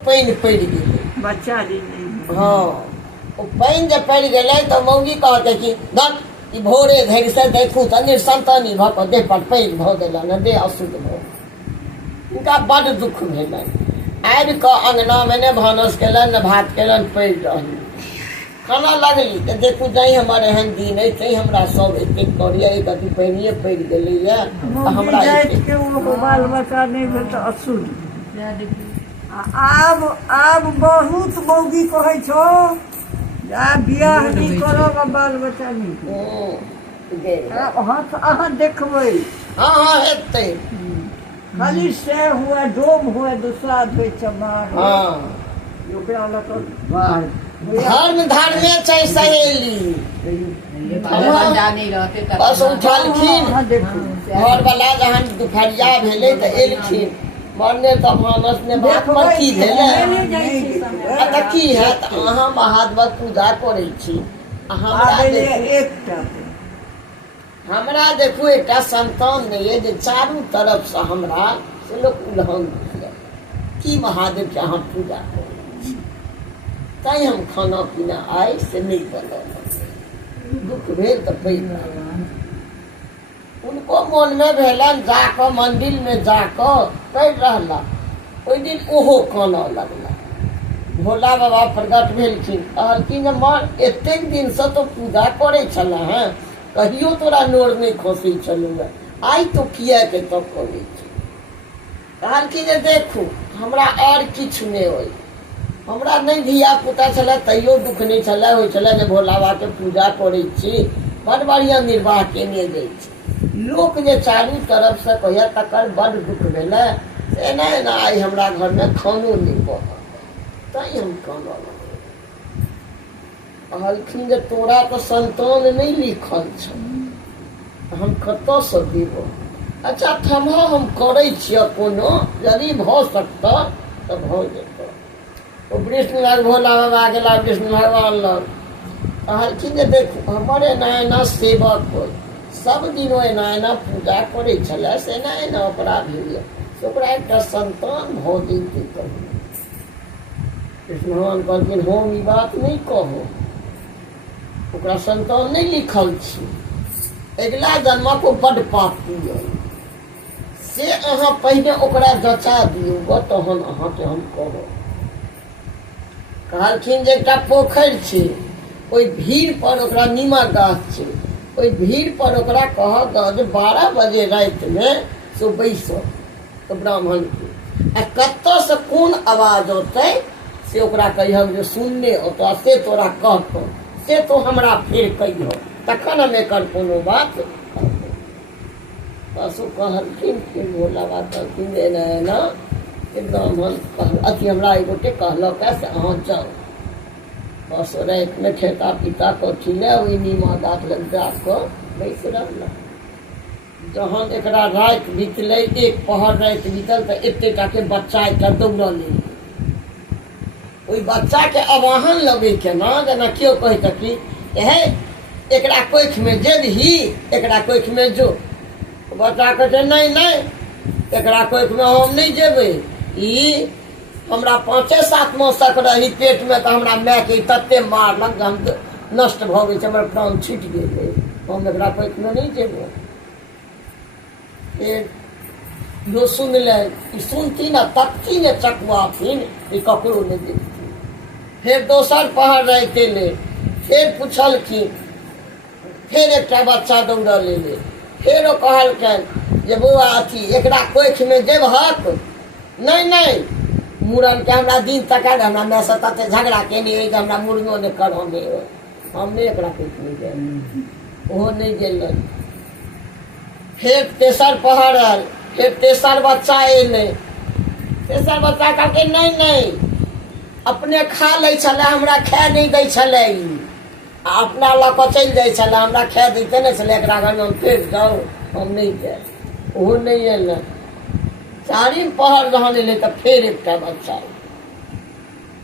पानि पड़ि गेलै बच्चा नहीं। हाँ ओ पानि जे पड़ि गेलै तऽ मौगी कहतै कि धक ई भोरे धरि से देखू तऽ निसंतानी भऽ कऽ देह पर पानि भऽ गेलनि देह अशुद्ध भऽ गेल। हुनका बड्ड दुःख भेलनि। आबि कऽ अङ्गनामे ने भानस केलनि ने भात केलनि पड़ि रहली खाना लगली तऽ देखू जाहि हमर एहन दिन अइ तै हमरा सब एतेक करैए एक अथी पानिए पड़ि गेलैए हमरा के वो बाल बच्चा नहीं भेल तऽ अशुद्ध। आब बहुत मौगी कहै छो बियाह नहीं करब बाल बच्चा नहीं अहाँ देखबै। हाँ हाँ हेतै खाली से हुए डोम हुए दूसरा धोइ चमार हाँ ओकरा लऽ कऽ बाहर धर्म धर्मे छै सहेली बस उठलखिन घरवला जहन दुपहरिया भेलै तऽ एलखिन मरने तऽ भानस ने बात पर की भेलै तऽ की हैत अहाँ महादेवक पूजा करै छी हमरा देखू एकटा संतान नहीं है जे चारू तरफ से हमरा से लोक उल्हन दिया की महादेव के अहाँ पूजा करै छी तैं हम खाना पीना आइ से नहीं बनल दुख भेल तऽ पैघ उनको मन में भेलन जाकर मंदिर में जाकर पढ़ रहला ओहि दिन ओहो कानऽ लगला। भोला बाबा प्रगट भेलखिन कहलखिन जे माँ एतेक दिन से तो पूजा करे छला हैं कहियो तोरा नोर नहीं खोसै छलू आइ तो किया के तब करे कहलखिन जे देखू हमरा और किछु नहीं होई हमरा नहीं धिया पुता छलै तैयो दुख नहीं छलै होइ छलै जे भोला बाबा के पूजा करै छी बड़ बढ़िया निर्वाह केने जाइ छी लोक जे चारू तरफ से कहैया तकर बड़ दुख भेलै से नहीं ना आई हमरा घर में खानो नहीं बनल तैं हम कानऽ लगलियै। कहलखिन जे तोरा तो संतान नहीं लिखल छ हम कतऽ से देबो अच्छा थमा हम करै छियै कोनो यदि भऽ सकतऽ तऽ भऽ जेतऽ। ओ विष्णु लग भोला बाबा गेला विष्णु भगवान लग कहलखिन जे देखू हमर एना एना सेवक होइ सब दिन एना एना पूजा करे छलै से एना एना ओकरा भेलै से ओकरा एकटा संतान भऽ जैतै कहियो। कृष्ण भगवान कहलखिन हम ई बात नहीं कहो ओकरा संतान नहीं लिखल छी अगिला जन्मक ओ बड्ड पापी अइ से अहाँ पहिने ओकरा जचा दियौ तहन अहाँके हम कहब। कहलखिन जे एकटा पोखरि छै ओहि भीड़ पर ओकरा नीमक गाछ छै ओहि भीड़ पर ओकरा कहब जे 12 बजे राति में से बैसत ब्राह्मण के आ कतऽ से कोन आवाज औतै से ओकरा कहियब जे सुनने औतऽ से तोरा कहतौ से तो हमरा फेर कहियौ तखन हम एकर कोनो बात बस ओ कहलखिन कि भोला बाबा कहलखिन जे एना एना ब्राह्मण अथी हमरा एक गोटे कहलक से अहाँ जाओ बस राति में खेता पीता कऽ खिले ओहि नीमा गाछ लग जाकऽ बैस रहला। जहन एकरा राति बीतलै एक पहर राति बीतल तऽ एतेटा के बच्चा एकटा दौड़ल एलै ओहि बच्चा के आवाहन लगे केना जेना केओ कहत कि हे एकरा कोख में जेबही एकरा कोख में जो बच्चा कहते नहीं नहीं एकरा कोख में हम नहीं जेबै ई हमरा 5-7 मासक रही पेट में तऽ हमरा माय के तते मारलक जे हम नष्ट भऽ गेल छै हमर प्राण छुटि गेलै हम एकरा कोख में नहीं जेबै। जो सुनले ई सुनथिन आ तकथिन चकवाथिन ई ककरो नहीं देखथिन। फिर दोसर पहर राति एलै फिर पुछलखिन फिर एकटा बच्चा दौड़ल एलै फिर ओ कहलखिन जे बौआ अथी एकरा कोख में जेबहक नहीं नहीं मूड़न के हमरा दिन तकाल हमरा माय से तते झगड़ा केने अइ जे हमरा मूड़नो नहि करऽ नहि हम नहीं एकरा कोख में जायब ओहो नहीं गेलै। फिर तेसर पहर आयल फिर तेसर बच्चा एलै तेसर बच्चा कहलकै नहीं नहीं अपने खा लै छलै हमरा खाए नहीं दै छलै आ अपना लऽ कऽ चलि जाइ छलै हमरा खाए दैते नहि छलै एकरा घरमे हम फेर जाउ हम नहीं जायब ओहो नहीं एलै। चारिम पहर जहन एलै तऽ फेर एकटा बच्चा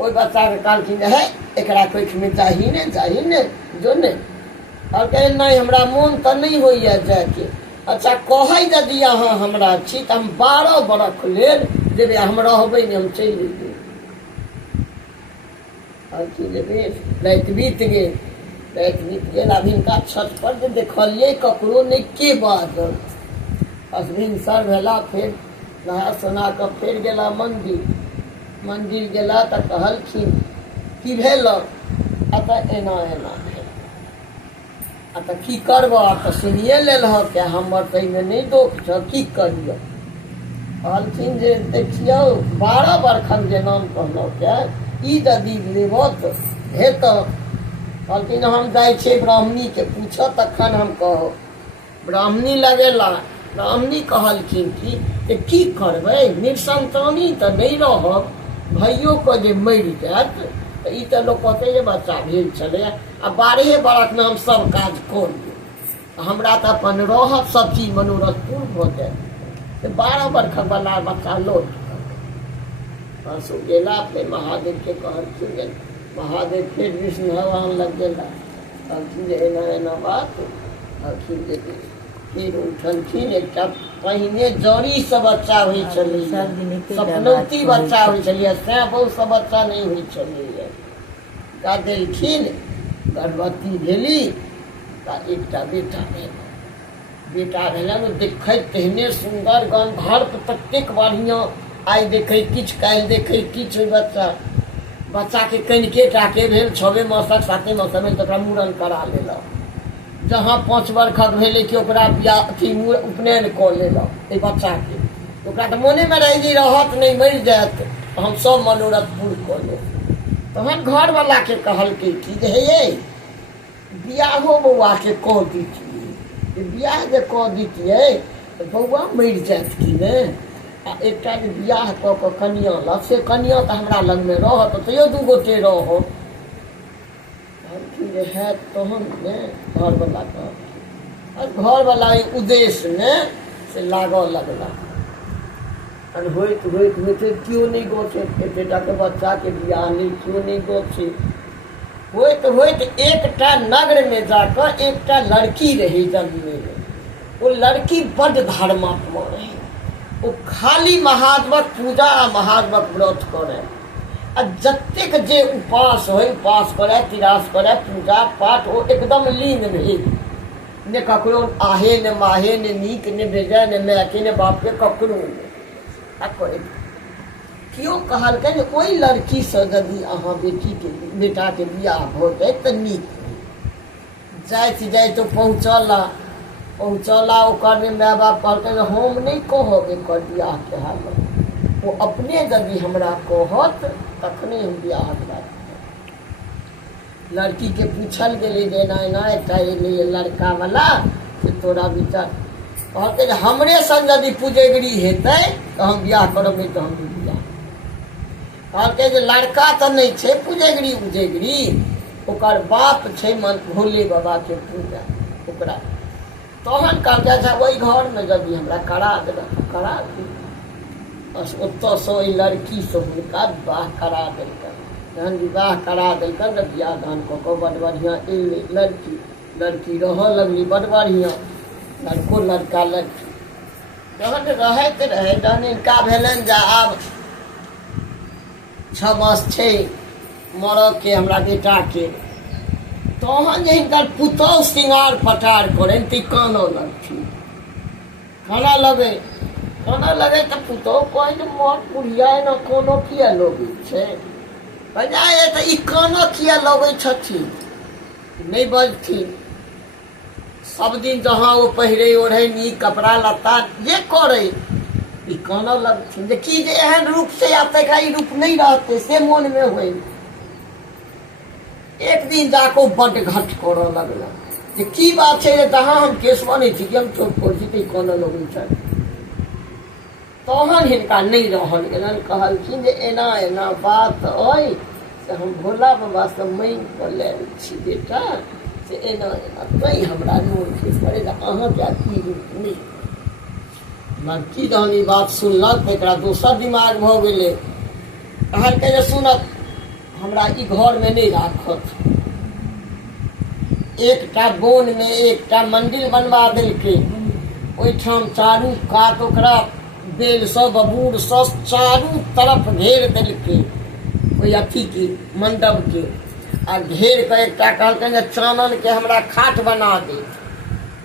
ओहि बच्चा के कहलखिन हे एकरा कोख में जाही ने जो नहीं कहलकै नहीं हमरा मोन तऽ नहीं होइए जायके अच्छा कहै यदि अहाँ हमरा छी तऽ हम 12 बरख लेल जेबै हम रहबै नहि हम चलि जेबै कहलखिन जे बेस राति बीत गेल, राति बीत गेल। आब हिनका छत पर जे देखलियै ककरो नहि के बाजल। भिनसर भेला, फेर नहा सोना कऽ फेर गेला मंदिर गेला तऽ कहलखिन की भेल? तऽ एना एना भेल। तऽ की करबह? तऽ सुनिए लेलह क्या, हमर तऽ एहिमे नहि दोष छौ, की करियौ? कहलखिन जे देखियौ 12 बरखक जे नाम कहलहुँ क्या, ई यदि लेबत हेतऽ। कहलखिन हम जाइ छियै ब्राह्मणीके पूछऽ तखन हम कहब। ब्राह्मणी लगेला, ब्राह्मणी कहलखिन की करबै? निसंतानी तऽ नहि रहब, भइयो को जे मरि जायत तऽ ई तऽ लोक कहतै जे बच्चा भेल छलै आ 12 बरखमे हम सब काज कऽ लियौ, हमरा तऽ अपन रहब सब चीज मनोरथ पूर्ण भऽ जायत। 12 बरखवला बच्चा लौट परसू गेला। फेर महादेवके कहलखिन जे महादेव फेर विष्णु भगवान लग गेला, कहलखिन जे एना एना बात। कहलखिन जे फिर उठलखिन। एकटा पहिने जड़ी से बच्चा होइ छलै, सपनौती बच्चा होइ छलै, सैं बहु से बच्चा नहि होइ छलै। का देलखिन, गर्भवती भेली तऽ एकटा बेटा भेल। बेटा भेलन देखैत तेहने सुन्दर, गंधर्प ततेक बढ़िआँ। आइ देखै किछु, काल्हि देखै किछु। बच्चाके कनिके टाके भेल, 6 मासक 7 मासक भेल तऽ ओकरा मूड़न करा लेलक। जहाँ 5 बरखक भेलै कि ओकरा उपनयन कऽ लेलक एहि बच्चाके। ओकरा तऽ मोनेमे रहै जे रहत नहि मरि जायत, हम सब मनोरथ पूर्ण कऽ लेब। तहन घरवलाके कहलकै कि जे हे ये बियाहो बौआके कऽ दितियै, बियाह जे कऽ दितियै तऽ बौआ मरि जायत कि नहि। आ एकटा जे बियाह कऽ कऽ कनिआँ लग, से कनिआँ तऽ हमरा लगमे रहत, तैयो 2 गोटे रहत। कहलखिन जे हैत तहन ने। घरवला कहलखिन, घरवला उद्देश्यमे से लागऽ लगला। होइत होइत होइत केओ नहि गछे, एतेटाके बच्चाके बियाह नहि, केओ नहि गछे। होइत होइत एकटा नगरमे जाकऽ एकटा लड़की रही जन्मेले। ओ लड़की बड्ड धर्मात्मा रही। ओ खाली महादेवक पूजा आ महादेवक व्रत करे, आ जतेक जे उपास होइ उपास करे, तिरास करे, पूजा पाठ, ओ एकदम लीन रही। ने ककरो आहे ने माहे, ने नीक ने बेजाय, ने मायके ने बापके ककरो नहि। केओ कहलकै जे ओहि लड़कीसँ यदि अहाँ बेटाके बियाह भऽ जाय तऽ नीक। जाइत जाइत पहुँचला ओकर माय बाप कहलकै जे हम नहि कहब एकर बियाहके हालत, ओ अपने यदि हमरा कहत तखने हम बियाह करब। लड़कीके पूछल गेलै जे एना एना एकटा एलै लड़कावला से तोरा विचार। कहलकै जे हमरे संग यदि पूजेगरी हेतै तऽ हम बियाह करब, नहि तऽ हम बियाह। कहलकै जे लड़का तऽ नहि छै पूजेगरी उजेगरी, ओकर बाप छै भोले बाबाके पूजा ओकरा। तहन कहलकै अच्छा ओहि घरमे यदि हमरा करा देलक तऽ करा दी। बस ओतऽसँ ओहि लड़कीसँ हुनका विवाह करा देलकनि। जहन विवाह करा देलकनि तऽ बियाह दान कऽ कऽ बड्ड बढ़िआँ एलै लड़की रहऽ लगली बड्ड बढ़िआँ। लड़को लड़का लड़की जहन रहैत रहै, जहन हिनका भेलनि जे आब 6 मास छै मरऽके हमरा बेटाके, तहन जे हिनकर पुतौह श्रृंगार पटार करनि तऽ कानऽ लगथिन। कानऽ लगै तऽ पुतौह कहै जे मर बुढ़िया एना कानऽ किया लगै छै? बजाय तऽ ई कानऽ किया लगै छथिन? नहि बजथिन। सब दिन जहाँ ओ पहिरे ओढ़े नीक कपड़ा लत्ता जे करे, ई कानऽ लगथिन जे की जे एहन रूप से आब तक ई रूप नहीं रहते से मन में हुए। एक दिन जाको बड्ड घट करऽ लगला जे की बात है, जहाँ हम केस बनै छी हम चोट पड़ छी कानऽ लगै छै। तहन हिनका नहीं रहल गेलनि, कहलखिन जे एना एना बात अइ से हम भोला बाबा से मांगि कऽ लायल छी बेटा, से एना एना तैं हमरा मोन खसि पड़े जे अहाँके की रूप नहीं। लड़की जहन ई बात सुनलक तऽ एकरा दोसर दिमाग भऽ गेलै। कहलकै जे सुनत हमरा ई घरमे नहीं राखत। एकटा बोनमे एकटा मंदिर बनवा देलकै, ओहिठाम चारू कात ओकरा बेलसँ बबूरसँ चारू तरफ घेर देलकै। ओहि अथी के मंडप के आ घेर के एकटा कहलखिन जे चानन के हमरा खाट बना दे।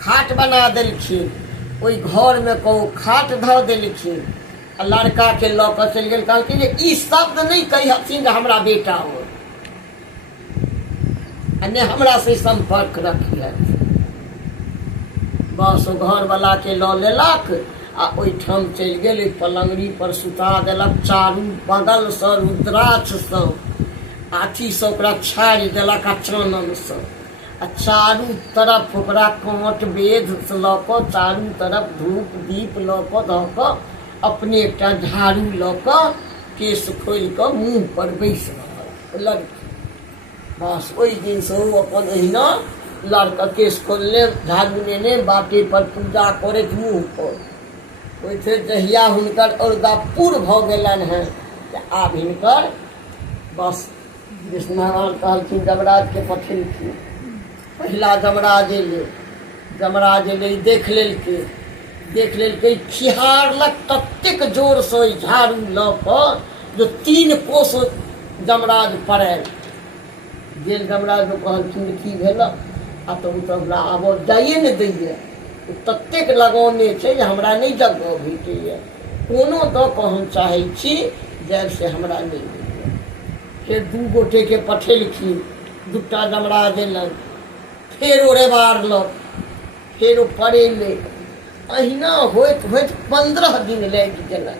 खाट बना देलखिन, ओहि घर में कहू खाट धऽ देलखिन आ लड़का के लऽ कऽ चलि गेल। कहलखिन जे ई शब्द नहीं कही हथिन जे हमरा बेटा हो, आ ने हमरा से संपर्क रखिए। बस ओ घर वाला के लऽ लेलक आ ओहिठाम चलि गेल, ओहि पलंगड़ी पर सुता देलक, चारू बगल से रुद्राक्ष से आथी से ओकरा छाड़ि देलक आ चानन से, आ चारू तरफ ओकरा कांट वेद से लऽ कऽ चारू तरफ धूप दीप लऽ कऽ धऽ कऽ अपने एकटा झाड़ू लऽ कऽ केश खोलि कऽ मुँह पर बैस रहल लड़की। बस ओहि दिन से ओ अपन अहिना लड़का केश खोलने झाड़ू लेने बाटे पर पूजा करैत मुँह पर। ओहिसे जहिया हुनकर औरदापुर भऽ गेलनि हैं जे आब हिनकर बस विष्णुनारायण कहलखिन जमराज के पठेलखिन। पहिला जमराज एलै, जमराज एलै देख लेलकै खिहारलक ततेक जोर से ओहि झाड़ू लऽ कऽ जो 3 कोस जमराज पड़ायल गेल। जमराज कहलखिन की भेल, आ तऽ ओ तऽ हमरा आब जाइए नहि दैए, ततेक लगौने छै जे हमरा नहीं जगह भेटैए, कोनो दऽ कऽ हम चाहै छी जाय से हमरा नहीं दैए। फेर 2 गोटे के पठेलखिन, 2टा जमराज एलनि, फेर ओ रेबारलक, फेर ओ पड़ेलै। अहिना होइत होइत 15 दिन लागि गेलनि।